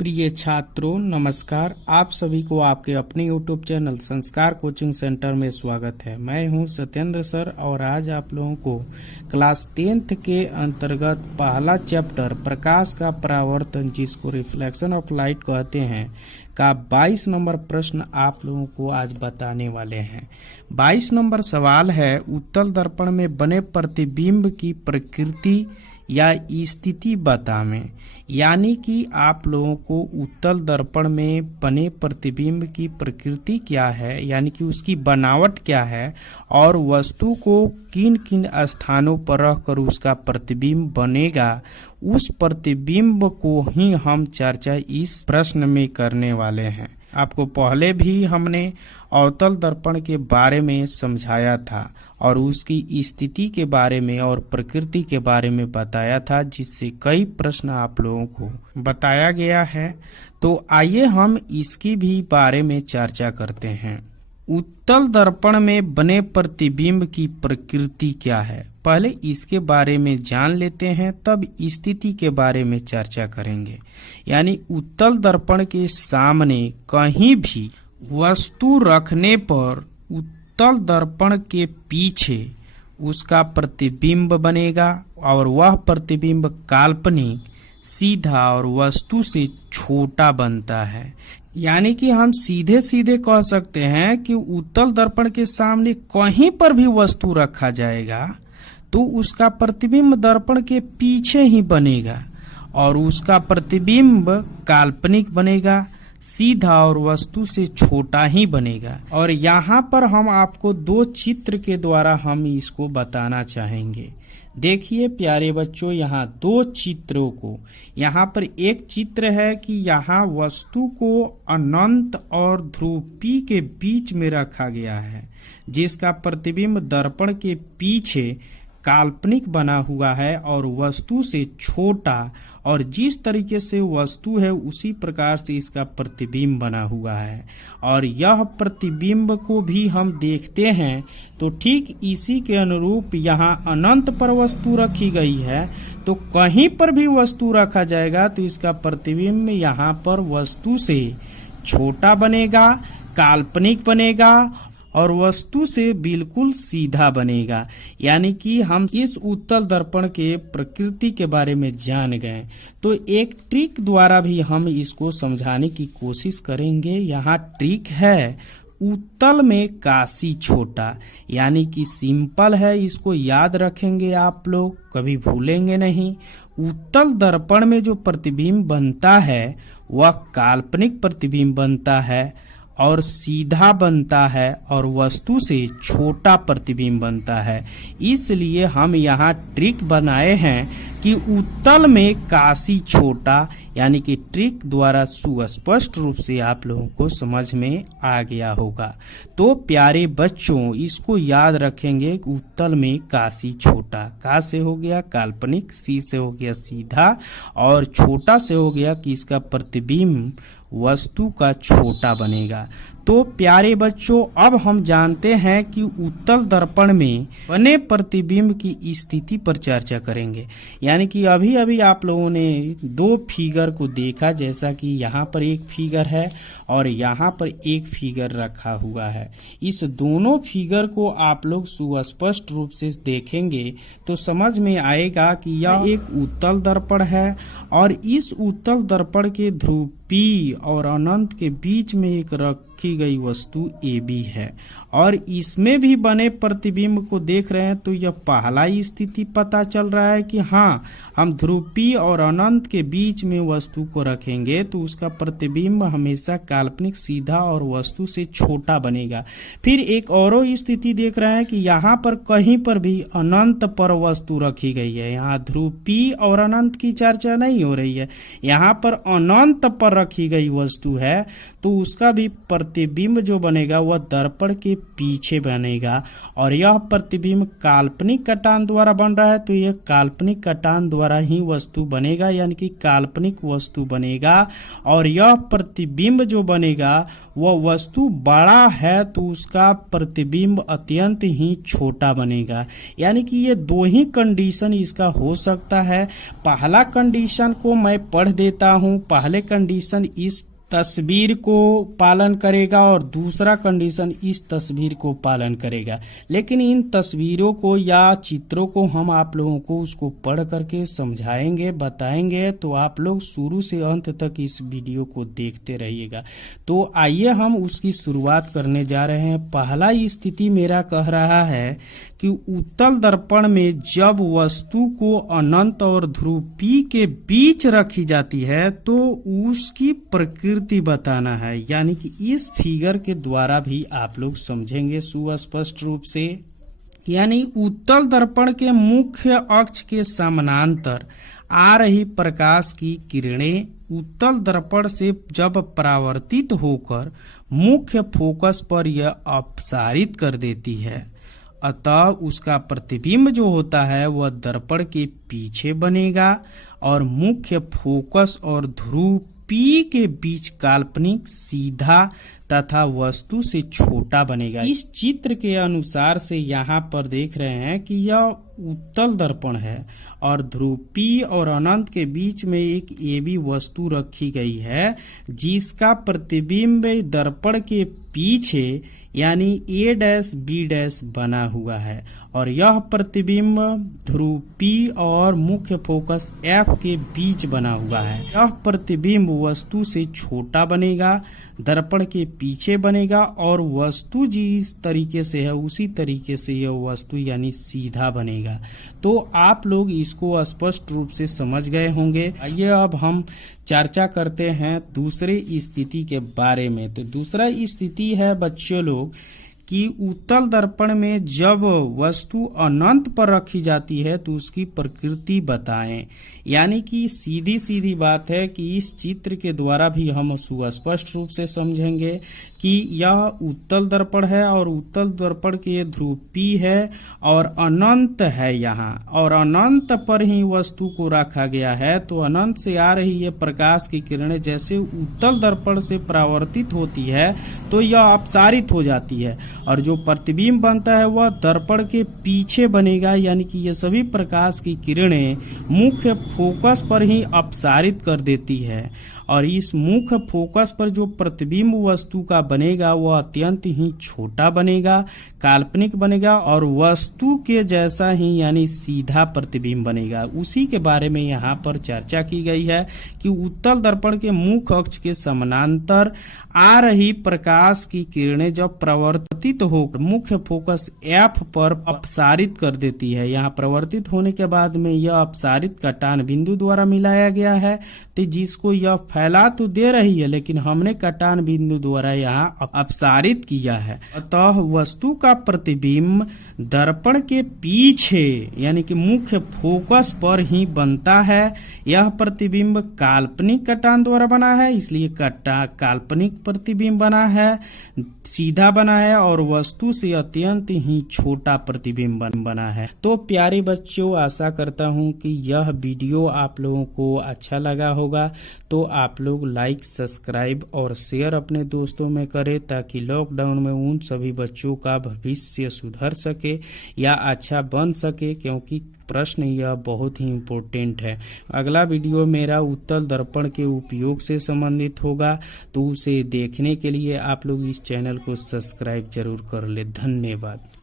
प्रिय छात्रों नमस्कार। आप सभी को आपके अपने YouTube चैनल संस्कार कोचिंग सेंटर में स्वागत है। मैं हूं सत्येंद्र सर और आज आप लोगों को क्लास 10th के अंतर्गत पहला चैप्टर प्रकाश का परावर्तन, जिसको रिफ्लेक्शन ऑफ लाइट कहते हैं, का 22 नंबर प्रश्न आप लोगों को आज बताने वाले हैं। 22 नंबर सवाल है, उत्तल दर्पण में बने प्रतिबिंब की प्रकृति या स्थिति बतावें। यानी कि आप लोगों को उत्तल दर्पण में बने प्रतिबिंब की प्रकृति क्या है, यानी कि उसकी बनावट क्या है और वस्तु को किन किन स्थानों पर रखकर उसका प्रतिबिंब बनेगा, उस प्रतिबिंब को ही हम चर्चा इस प्रश्न में करने वाले हैं। आपको पहले भी हमने अवतल दर्पण के बारे में समझाया था और उसकी स्थिति के बारे में और प्रकृति के बारे में बताया था, जिससे कई प्रश्न आप लोगों को बताया गया है। तो आइए हम इसकी भी बारे में चर्चा करते हैं। उत्तल दर्पण में बने प्रतिबिंब की प्रकृति क्या है, पहले इसके बारे में जान लेते हैं, तब स्थिति के बारे में चर्चा करेंगे। यानी उत्तल दर्पण के सामने कहीं भी वस्तु रखने पर उत्तल दर्पण के पीछे उसका प्रतिबिंब बनेगा और वह प्रतिबिंब काल्पनिक, सीधा और वस्तु से छोटा बनता है। यानी कि हम सीधे सीधे कह सकते हैं कि उत्तल दर्पण के सामने कहीं पर भी वस्तु रखा जाएगा तो उसका प्रतिबिंब दर्पण के पीछे ही बनेगा और उसका प्रतिबिंब काल्पनिक बनेगा, सीधा और वस्तु से छोटा ही बनेगा। और यहाँ पर हम आपको दो चित्र के द्वारा हम इसको बताना चाहेंगे। देखिए प्यारे बच्चों, यहाँ दो चित्रों को, यहाँ पर एक चित्र है कि यहाँ वस्तु को अनंत और ध्रुव P के बीच में रखा गया है, जिसका प्रतिबिंब दर्पण के पीछे काल्पनिक बना हुआ है और वस्तु से छोटा, और जिस तरीके से वस्तु है उसी प्रकार से इसका प्रतिबिंब बना हुआ है। और यह प्रतिबिंब को भी हम देखते हैं तो ठीक इसी के अनुरूप यहाँ अनंत पर वस्तु रखी गई है, तो कहीं पर भी वस्तु रखा जाएगा तो इसका प्रतिबिंब यहाँ पर वस्तु से छोटा बनेगा, काल्पनिक बनेगा और वस्तु से बिल्कुल सीधा बनेगा। यानी कि हम इस उत्तल दर्पण के प्रकृति के बारे में जान गए, तो एक ट्रिक द्वारा भी हम इसको समझाने की कोशिश करेंगे। यहाँ ट्रिक है, उत्तल में काशी छोटा, यानी कि सिंपल है, इसको याद रखेंगे आप लोग, कभी भूलेंगे नहीं। उत्तल दर्पण में जो प्रतिबिंब बनता है वह काल्पनिक प्रतिबिंब बनता है और सीधा बनता है और वस्तु से छोटा प्रतिबिंब बनता है। इसलिए हम यहाँ ट्रिक बनाए हैं कि उत्तल में काशी छोटा, यानी कि ट्रिक द्वारा सुस्पष्ट रूप से आप लोगों को समझ में आ गया होगा। तो प्यारे बच्चों, इसको याद रखेंगे कि उत्तल में काशी छोटा, का से हो गया काल्पनिक, सी से हो गया सीधा और छोटा से हो गया कि इसका प्रतिबिंब वस्तु का छोटा बनेगा। तो प्यारे बच्चों, अब हम जानते हैं कि उत्तल दर्पण में बने प्रतिबिंब की स्थिति पर चर्चा करेंगे। यानी कि अभी अभी आप लोगों ने दो फिगर को देखा, जैसा कि यहाँ पर एक फिगर है और यहाँ पर एक फिगर रखा हुआ है। इस दोनों फिगर को आप लोग सुस्पष्ट रूप से देखेंगे तो समझ में आएगा कि यह एक उत्तल दर्पण है और इस उत्तल दर्पण के ध्रुव P और अनंत के बीच में एक रखी गई वस्तु AB है और इसमें भी बने प्रतिबिंब को देख रहे हैं तो यह पहला स्थिति पता चल रहा है कि हाँ, हम ध्रुव P और अनंत के बीच में वस्तु को रखेंगे तो उसका प्रतिबिंब हमेशा काल्पनिक, सीधा और वस्तु से छोटा बनेगा। फिर एक और स्थिति देख रहे हैं कि यहाँ पर कहीं पर भी अनंत पर वस्तु रखी गई है। यहाँ ध्रुव P और अनंत की चर्चा नहीं हो रही है, यहाँ पर अनंत पर रखी गई वस्तु है, तो उसका भी प्रतिबिंब जो बनेगा वह दर्पण के पीछे बनेगा और यह प्रतिबिंब काल्पनिक कटान द्वारा बन रहा है, तो यह काल्पनिक कटान द्वारा ही वस्तु बनेगा, यानी कि काल्पनिक वस्तु बनेगा। और यह प्रतिबिंब जो बनेगा वह वस्तु बड़ा है तो उसका प्रतिबिंब अत्यंत ही छोटा बनेगा। यानी कि ये दो ही कंडीशन इसका हो सकता है। पहला कंडीशन को मैं पढ़ देता हूँ। पहले कंडीशन कंडीशन इस तस्वीर को पालन करेगा और दूसरा कंडीशन इस तस्वीर को पालन करेगा। लेकिन इन तस्वीरों को या चित्रों को हम आप लोगों को उसको पढ़ करके समझाएंगे, बताएंगे, तो आप लोग शुरू से अंत तक इस वीडियो को देखते रहिएगा। तो आइए हम उसकी शुरुआत करने जा रहे हैं। पहला स्थिति मेरा कह रहा है कि उत्तल दर्पण में जब वस्तु को अनंत और ध्रुव P के बीच रखी जाती है तो उसकी प्रकृति बताना है। यानी कि इस फिगर के द्वारा भी आप लोग समझेंगे सुस्पष्ट रूप से। यानी उत्तल दर्पण के मुख्य अक्ष के समानांतर आ रही प्रकाश की किरणें उत्तल दर्पण से जब परावर्तित होकर मुख्य फोकस पर यह अपसारित कर देती है, अतः उसका प्रतिबिंब जो होता है वह दर्पण के पीछे बनेगा और मुख्य फोकस और ध्रुव P के बीच काल्पनिक, सीधा तथा वस्तु से छोटा बनेगा। इस चित्र के अनुसार से यहाँ पर देख रहे हैं कि यह उत्तल दर्पण है और ध्रुव P और अनंत के बीच में एक AB वस्तु रखी गई है जिसका प्रतिबिंब दर्पण के पीछे यानी A', B' बना हुआ है और यह प्रतिबिंब ध्रुव P और मुख्य फोकस F के बीच बना हुआ है। यह प्रतिबिंब वस्तु से छोटा बनेगा, दर्पण के पीछे बनेगा और वस्तु जिस तरीके से है उसी तरीके से यह वस्तु यानी सीधा बनेगा। तो आप लोग इसको स्पष्ट रूप से समझ गए होंगे। आइए अब हम चर्चा करते हैं दूसरे स्थिति के बारे में। तो दूसरा स्थिति है बच्चों लोग कि उत्तल दर्पण में जब वस्तु अनंत पर रखी जाती है तो उसकी प्रकृति बताएं। यानी कि सीधी सीधी बात है कि इस चित्र के द्वारा भी हम सुस्पष्ट रूप से समझेंगे कि यह उत्तल दर्पण है और उत्तल दर्पण के ध्रुव P है और अनंत है यहाँ, और अनंत पर ही वस्तु को रखा गया है। तो अनंत से आ रही ये प्रकाश की किरणें जैसे उत्तल दर्पण से परावर्तित होती है तो यह अपसारित हो जाती है और जो प्रतिबिंब बनता है वह दर्पण के पीछे बनेगा। यानी कि ये सभी प्रकाश की किरणें मुख्य फोकस पर ही अपसारित कर देती है और इस मुख्य फोकस पर जो प्रतिबिंब वस्तु का बनेगा वह अत्यंत ही छोटा बनेगा, काल्पनिक बनेगा और वस्तु के जैसा ही यानी सीधा प्रतिबिंब बनेगा। उसी के बारे में यहाँ पर चर्चा की गई है कि उत्तल दर्पण के मुख्य अक्ष के समानांतर आ रही प्रकाश की किरणें जब प्रवर्तित होकर मुख्य फोकस F पर अपसारित कर देती है। यहाँ प्रवर्तित होने के बाद में यह अपसारित कटान बिंदु द्वारा मिलाया गया है, तो जिसको यह फैला तो दे रही है लेकिन हमने कटान बिंदु द्वारा यहाँ अपसारित किया है। अतः वस्तु का प्रतिबिंब दर्पण के पीछे यानी कि मुख्य फोकस पर ही बनता है। यह प्रतिबिंब काल्पनिक कटान द्वारा बना है, इसलिए काल्पनिक प्रतिबिंब बना है, सीधा बना है और वस्तु से अत्यंत ही छोटा प्रतिबिंब बना है। तो प्यारे बच्चों, आशा करता हूँ कि यह वीडियो आप लोगों को अच्छा लगा होगा। तो आप लोग लाइक, सब्सक्राइब और शेयर अपने दोस्तों में करें ताकि लॉकडाउन में उन सभी बच्चों का भविष्य सुधर सके या अच्छा बन सके, क्योंकि प्रश्न यह बहुत ही इम्पोर्टेंट है। अगला वीडियो मेरा उत्तल दर्पण के उपयोग से संबंधित होगा, तो उसे देखने के लिए आप लोग इस चैनल को सब्सक्राइब जरूर कर ले। धन्यवाद।